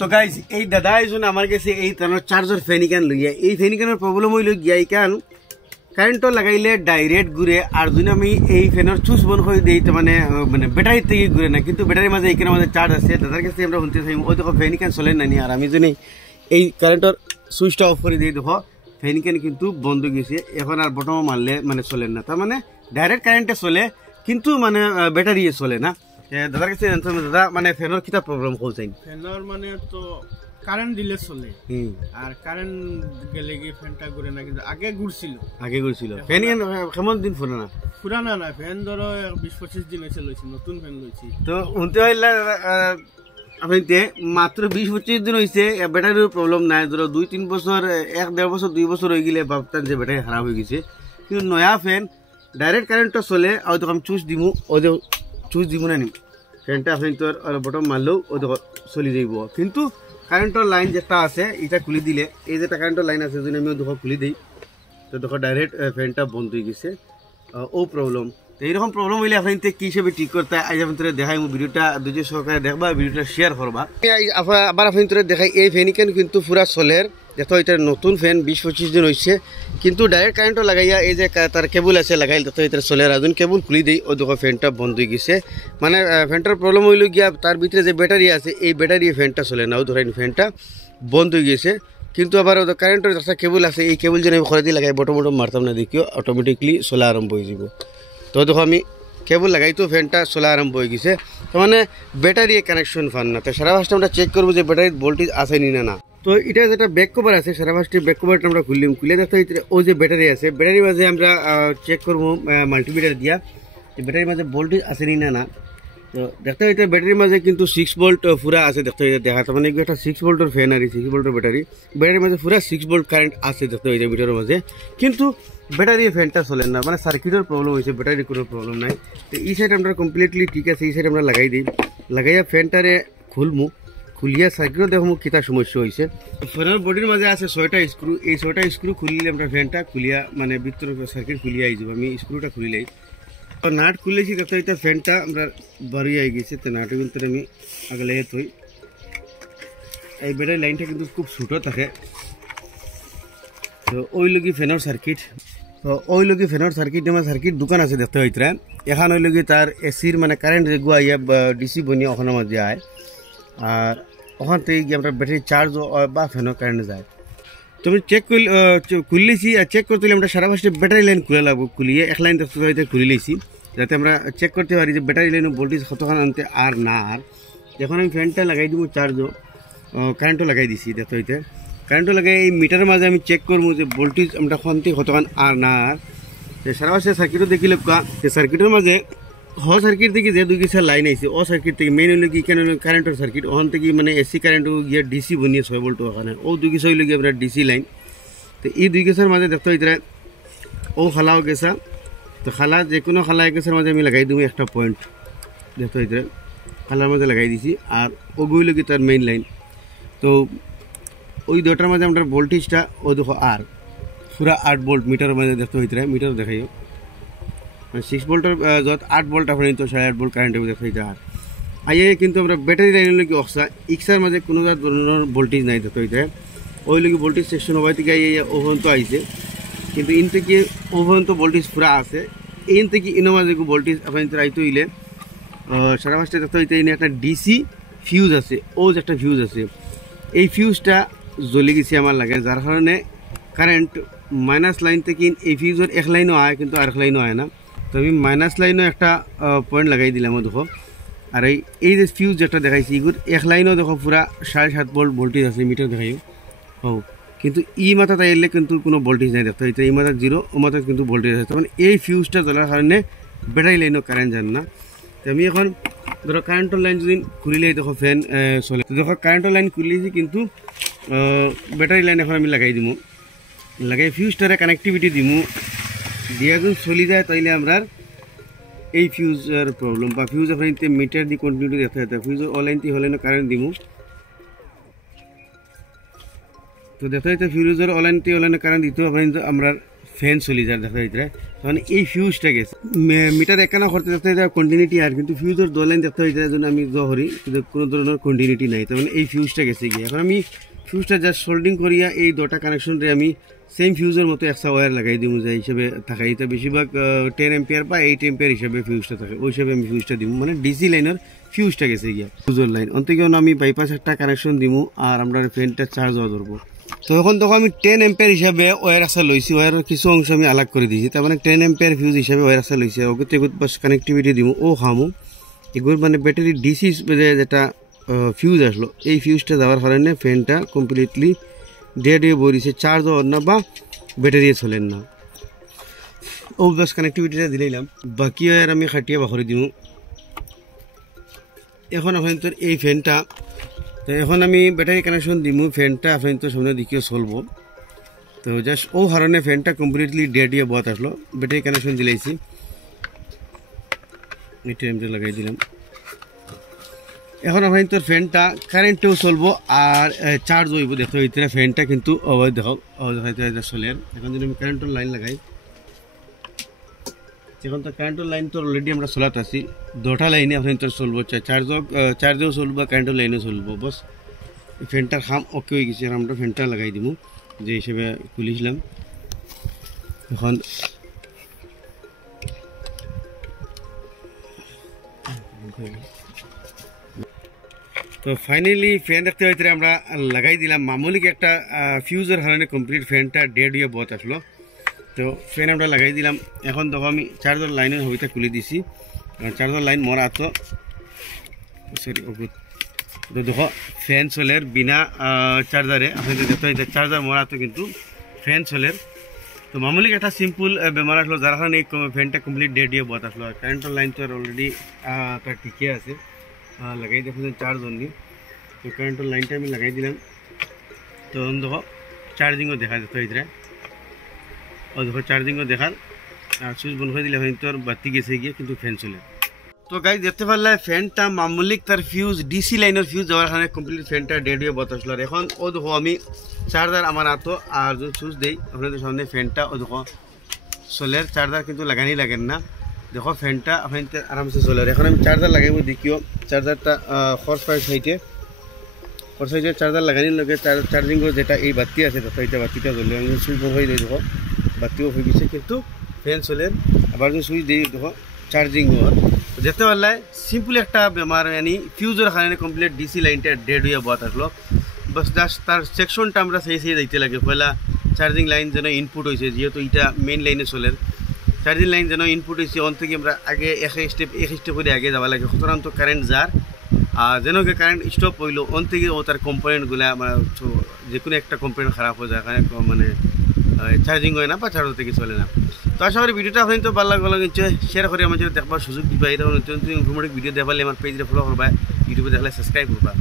তো গাইজ এই দাদা এজন আমার কাছে এই তানোর চার্জার ফেনিকান লইয়া এই ফেনিকানের প্রবলেম হইল গিয়া কারণ কারেন্টও লাগাইলে ডাইরেক্ট ঘুরে আর যদি আমি এই ফ্যানের চুজ বন্ধ করে দিই তো মানে ব্যাটারি থেকে ঘুরে না কিন্তু ব্যাটারির মাঝে এইখানে আমাদের চার্জ আছে দাদার কাছে আমরা শুনতে চাই ওই দেখো ফেনিকান চলে নানি আর আমি যদি এই কারেন্টের সুইচটা অফ করে দিই দেখো ফেনিকান কিন্তু বন্ধ গেছে এখন আর বটম মারলে মানে চলে না তার মানে ডাইরেক্ট কারেন্টে চলে কিন্তু মানে ব্যাটারি চলে না দাদার কাছে দাদা মানে ফ্যানের কিটা প্রবলেম হচ্ছে ফ্যানের মানে তো কারেন্ট দিলে চলে আর কারেন্ট গেলে কি ফ্যানটা ঘুরে না কিন্তু আগে ঘুরছিল ফ্যান কেমন দিন পুরানা না ফ্যান ধরো 20-25 দিন হয়েছে লইছি নতুন ফ্যান লইছি তো উনতে হইলা আপনি মাত্র 20-25 দিন হয়েছে ব্যাটারির প্রবলেম নাই ধরো 2-3 বছর 1-1.5 বছর 2 বছর হয়ে গেলে ভাবতেন যে ব্যাটারি খারাপ হয়ে গেছে কিন্তু নয়া ফ্যান ডাইরেক্ট কারেন্টটা চলে আর তখন চুজ দিমু ও যে চুজ দিব না নি ফ্যানটা আপনি তোর বটম মারলেও ও দেখো চলি যাইব কিন্তু কারেন্টের লাইন যেটা আছে এটা খুলে দিলে এই যেটা কারেন্টের লাইন আছে যদি আমি দেখো খুলে দিই তো দেখো ডাইরেক্ট ফ্যানটা বন্ধ হয়ে গেছে ও প্রবলেম তো এইরকম প্রবলেম হইলে আপনি কি হিসেবে ঠিক করতে আজ আপনাদের দেখাই ভিডিওটা দুজে সহকারে দেখবা ভিডিওটা শেয়ার করবা আবার আপনাদের দেখাই এই ফ্যানিকেন কিন্তু পুরা সোলের দেখো এটা নতুন ফ্যান 20-25 দিন হয়েছে কিন্তু ডাইরেক্ট কারেন্টও লাগাইয়া এই যে তার কেবল আছে লাগাইল দেখো এটা সোলের আজুন কেবল খুলে দিই ও দেখো ফ্যানটা বন্ধ হয়ে গেছে মানে ফ্যানটার প্রবলেম হইল গিয়া তার ভিতরে যে ব্যাটারি আছে এই ব্যাটারি ফ্যানটা চলে না ও ধরেন ফ্যানটা বন্ধ হয়ে গেছে কিন্তু আবার কারেন্টের একটা কেবল আছে এই কেবল যেন ঘরে দিয়ে লাগাই বটম মারতাম না দেখিও অটোমেটিকলি চলা আরম্ভ হয়ে যাব তো দেখো আমি কেবল লাগাই তো ফ্যানটা চলা আরম্ভ হয়ে গেছে তো মানে ব্যাটারি কানেকশন ফান না তো সারা ফার্স্টে আমরা চেক করবো যে ব্যাটারির ভোল্টেজ আছে নি না তো এটা যেটা ব্যাক কভার আছে সারা ফার্স্টে ব্যাক কভারটা আমরা খুলে দেখতে ও যে ব্যাটারি আছে ব্যাটারির মাঝে আমরা চেক করবো মাল্টিমিটার দিয়া ব্যাটারির মাঝে ভোল্টেজ আছে নি না তো দেখতে হইতে ব্যাটারির মাঝে কিন্তু 6 ভোল্ট পুরা আছে দেখতে হইতে দেখা মানে একটা 6 ভোল্টের ফ্যান আর 6 ভোল্টের ব্যাটারির মাঝে পুরা 6 ভোল্ট কারেন্ট আছে দেখতে হইতে মিটারের মাঝে কিন্তু ব্যাটারি ফ্যানটা চলে না মানে সার্কিটের প্রবলেম হয়েছে ব্যাটারির কোনো প্রবলেম নাই তো এই সাইড আমরা কমপ্লিটলি ঠিক আছে এই সাইড আমরা লাগাই দিই লাগাইয়া ফ্যানটারে খুলিয়া সার্কিটও দেখো কিতা সমস্যা হয়েছে ফ্যানের বডির মাঝে আছে 6টা স্ক্রু এই 6টা স্ক্রু খুলিলে আমরা ফ্যানটা খুলিয়া মানে ভিতর সার্কিট খুলিয়া আই যাব আমি স্ক্রুটা খুলিলাই নাট খুলেছি দেখতে হইতে ফ্যানটা আমরা বাড়িয়ে আই গেছে তো নাটের ভিতরে আমি আগে লেগে থই এই ব্যাটারি লাইনটা কিন্তু খুব ছোটো থাকে তো ওই লগি ফ্যানের সার্কিট তো ওই লগি ফ্যানের সার্কিট আমার সার্কিট দোকান আছে দেখতে হইতে এখন ওই লগি তার এসির মানে কারেন্ট যে গুয়াইয়া ডিসি বনিয়ে ওখানের মাঝে আয় আর ওখান থেকে গিয়ে আমরা ব্যাটারি চার্জ বা ফ্যানের কারেন্ট যায় তো আমি চেক খুললেছি আর চেক করতে হলে আমরা সারা ফার্স্টে ব্যাটারি লাইন খুলে লাগবো খুলিয়ে এক লাইন দেখতে হইতে খুলে লেছি যাতে আমরা চেক করতে পারি যে ব্যাটারি লাইনের ভোল্টেজ কতক্ষণ আনতে আর না আর যখন আমি ফ্যানটা লাগাই দিব চার্জও কারেন্টও লাগাই দিছি দেখতে হইতে কারেন্টও লাগাই এই মিটারের মাঝে আমি চেক করবো যে ভোল্টেজ আমরা কমতে কতক্ষণ আর না আর সারা ফার্স্টে সার্কিটও দেখিলে সার্কিটের মাঝে সার্কিট থেকে যে 2 গিসার লাইন আইছে ও সার্কিট থেকে মেইন হইল কি কেন কারেন্টের সার্কিট ওখান থেকে মানে এসি কারেন্ট গিয়ে ডিসি বনিয়ে 6 ভোল্ট ওখানে ও 2 গিসা হইল গিয়ে আপনার ডিসি লাইন তো এই 2 গিসার মাঝে দেখতে হইতে ও খালাও গেছা তো খালা যে কোনো খালা গেছার মাঝে আমি লাগাই দিব একটা পয়েন্ট দেখতে হইতে খালার মাঝে লাগাই দিছি আর ও গইল কি তার মেইন লাইন তো ওই দুটার মাঝে আমরা ভোল্টেজটা ও দেখো আর পুরা 8 ভোল্ট মিটারের মাঝে দেখতে হইতে মিটার দেখাইও 6 ভোল্টের যত 8 ভোল্ট আপনি তো 8.5 ভোল্ট কারেন্ট দেখাইতে আর আইয়ে কিন্তু আমরা ব্যাটারি লাইনের লগি অক্সা ইক্সার মাঝে কোনো ধরনের ভোল্টেজ নাই দেখতে হইতে ওই লগি ভোল্টেজ সেকশন হওয়ার থেকে ওভেন তো আইছে কিন্তু ইন থেকে ওভেন তো ভোল্টেজ পুরা আছে ইন থেকে ইনো মাঝে ভোল্টেজ আপনি আইতে হইলে সারা ফার্স্টে দেখতে হইতে ইনে একটা ডিসি ফিউজ আছে ও যে একটা ফিউজ আছে এই ফিউজটা জ্বলে গেছে আমার লাগে যার কারণে কারেন্ট মাইনাস লাইন থেকে এই ফিউজের এক লাইনও আয় কিন্তু আরেক লাইনও আয় না তো আমি মাইনাস লাইনও একটা পয়েন্ট লাগাই দিলাম দেখো আর এই যে ফিউজ যেটা দেখাইছি এগুলো এক লাইনও দেখো পুরা 7.5 ভোল্ট ভোল্টেজ আছে মিটার দেখাইও কিন্তু ই মাথা তাই এলে কিন্তু কোনো ভোল্টেজ নাই দেখতে হইতে এই মাথা 0 ও মাথা কিন্তু ভোল্টেজ আছে মানে এই ফিউজটা জ্বলার কারণে ব্যাটারি লাইনও কারেন্ট যান না তো আমি এখন ধরো কারেন্টের লাইন যদি খুলিলেই দেখো ফ্যান চলে তো দেখো কারেন্টের লাইন খুলিয়েছি কিন্তু ব্যাটারি লাইন এখন আমি লাগাই দিব লাগাই ফিউজটারে কানেক্টিভিটি দিব দিয়ে যখন চলে যায় তাইলে আমরা এই ফিউজের প্রবলেম বা ফিউজ আপনার মিটার দিয়ে কন্টিনিউ দেখতে হতে ফিউজের অনলাইনটি হলে কারেন্ট দিব তো দেখতে হইতে ফিউজের অনলাইনটি কারেন্ট দিতে আপনার আমরা ফ্যান চলি যার দেখা যাইতে মানে এই ফিউজটা গেছে মিটার একখানা করতে দেখতে কন্টিনিউটি আর কিন্তু ফিউজের দো লাইন দেখতে হইতে জন্য আমি ধরি কিন্তু কোনো ধরনের কন্টিনিউটি নাই তার মানে এই ফিউজটা গেছে গিয়ে এখন আমি ফিউজটা জাস্ট সোল্ডিং করিয়া এই দুটা কানেকশনরে আমি সেম ফিউজের মতো একটা ওয়্যার লাগাই দিই যে হিসেবে থাকে এটা বেশিরভাগ 10 এম্পিয়ার বা 8 এম্পিয়ার হিসাবে ফিউজটা থাকে ওই হিসাবে আমি ফিউজটা দিব মানে ডিসি লাইনের ফিউজটা গেছে গিয়া ফিউজের লাইন অন্তত আমি বাইপাস একটা কানেকশন দিব আর আমরা ফ্যানটা চার্জ হওয়া ধরবো তো এখন তখন আমি 10 এম্পিয়ার হিসাবে ওয়্যার আসা লইছি ওয়্যারের কিছু অংশ আমি আলাগ করে দিয়েছি তার মানে 10 এম্পিয়ার ফিউজ হিসাবে ওয়্যার আসা লইছি ওকে তেগুত বাস কানেক্টিভিটি দিব ও খামু এগুলো মানে ব্যাটারি ডিসি যেটা ফিউজ আসলো এই ফিউজটা যাওয়ার কারণে ফ্যানটা কমপ্লিটলি ডেড হয়ে বইছে চার্জ হওয়ার না বা ব্যাটারি চলেন না ও বাস কানেক্টিভিটিটা দিলাম বাকি ওয়্যার আমি খাটিয়ে বাখরে দিব এখন আপনার তোর এই ফ্যানটা এখন আমি ব্যাটারি কানেকশন দিব ফ্যানটা আপনার তো সামনে দিকেও চলবো তো জাস্ট ও কারণে ফ্যানটা কমপ্লিটলি ডেড হয়ে বত আসলো ব্যাটারি কানেকশন দিলাইছি এই টাইমটা লাগাই দিলাম এখন আপনার তোর ফ্যানটা কারেন্টেও চলবো আর চার্জ হইব দেখতে হইতে ফ্যানটা কিন্তু দেখো চলে এখন যদি আমি কারেন্টের লাইন লাগাই এখন তো কারেন্টের লাইন তো অলরেডি আমরা চলাতে আছি দুটা লাইনে আপনার তোর চলবো চার্জেও চলবো কারেন্টের লাইনেও চলবো বস ফ্যানটার খাম ওকে হয়ে গেছে আমরা ফ্যানটা লাগাই দিব যে হিসেবে খুলিছিলাম এখন তো ফাইনালি ফ্যান দেখতে হইতে আমরা লাগাই দিলাম মামুলিক একটা ফিউজের কারণে কমপ্লিট ফ্যানটা ডেড হয়ে বত আসলো তো ফ্যান আমরা লাগাই দিলাম এখন দেখো আমি চার্জার লাইনের হবিটা খুলে দিছি চার্জার লাইন মরা তো সরি তো দেখো ফ্যান চলের বিনা চার্জারে আপনাদের দেখতে হইতে চার্জার মরা তো কিন্তু ফ্যান চলের তো মামুলিক একটা সিম্পল বেমার আসলো যার কারণে এই ফ্যানটা কমপ্লিট ডেড হয়ে বত আসলো আর কারেন্টের লাইন তো অলরেডি তার ঠিকই আছে লাগাই দেখুন চার্জ অনলি তো কারেন্টের লাইনটা আমি লাগাই দিলাম তো দেখো চার্জিংও দেখা যেত হইতে ও দেখো চার্জিংও দেখার আর সুইচ বন্ধ করে দিলে হয়তো বাতি গেছে গিয়ে কিন্তু ফ্যান চলে তো গাইজ দেখতে পারলে ফ্যানটা মামুলিক তার ফিউজ ডিসি লাইনের ফিউজ যাওয়ার কারণে কমপ্লিট ফ্যানটা ডেড হয়ে বতাসলো আর এখন ও দেখো আমি চার্জার আমার হাতো আর যদি সুইচ দিই আপনাদের সামনে ফ্যানটা ও দেখো চলের চার্জার কিন্তু লাগানি লাগেন না দেখো ফ্যানটা আপনাদের আরামসে চলে এখন আমি চার্জার লাগাইব দেখিও চার্জারটা ফোর সাইডে চার্জার লাগানির লগে চার্জিং যেটা এই বাতি আছে দেখো এটা বাতিটা জ্বলে আমি সুইচ বন্ধ হয়ে দেখো বাতিও হয়ে গেছে কিন্তু ফ্যান চলে আবার যদি সুইচ দিই দেখো চার্জিং হওয়ার দেখতে পারলে সিম্পল একটা বেমার মানে ফিউজের কারণে কমপ্লিট ডিসি লাইনটা ডেড হয়ে বত আসলো বাস জাস্ট তার সেকশনটা আমরা সেই যাইতে লাগে পয়লা চার্জিং লাইন যেন ইনপুট হয়েছে যেহেতু এটা মেইন লাইনে চলে চার্জিং লাইন যেন ইনপুট হয়েছে অন থেকে আমরা আগে এক স্টেপ করে আগে যাওয়া লাগে সুতরাং তো কারেন্ট যার যেন কারেন্ট স্টপ হইলো অন থেকে ও তার কম্পোনেন্টগুলো আমার যে কোনো একটা কম্পোনেন্ট খারাপ হয়ে যায় মানে চার্জিং হয় না বা চার্জার থেকে চলে না তো আশা করি ভিডিওটা আপনি তো ভালো লাগলো নিশ্চয় শেয়ার করে আমার দেখবার সুযোগ দিবা এরকম নতুন ইনফরমেটিভ ভিডিও দেখালে আমার পেজে ফলো করবা ইউটিউবে দেখলে সাবস্ক্রাইব করবা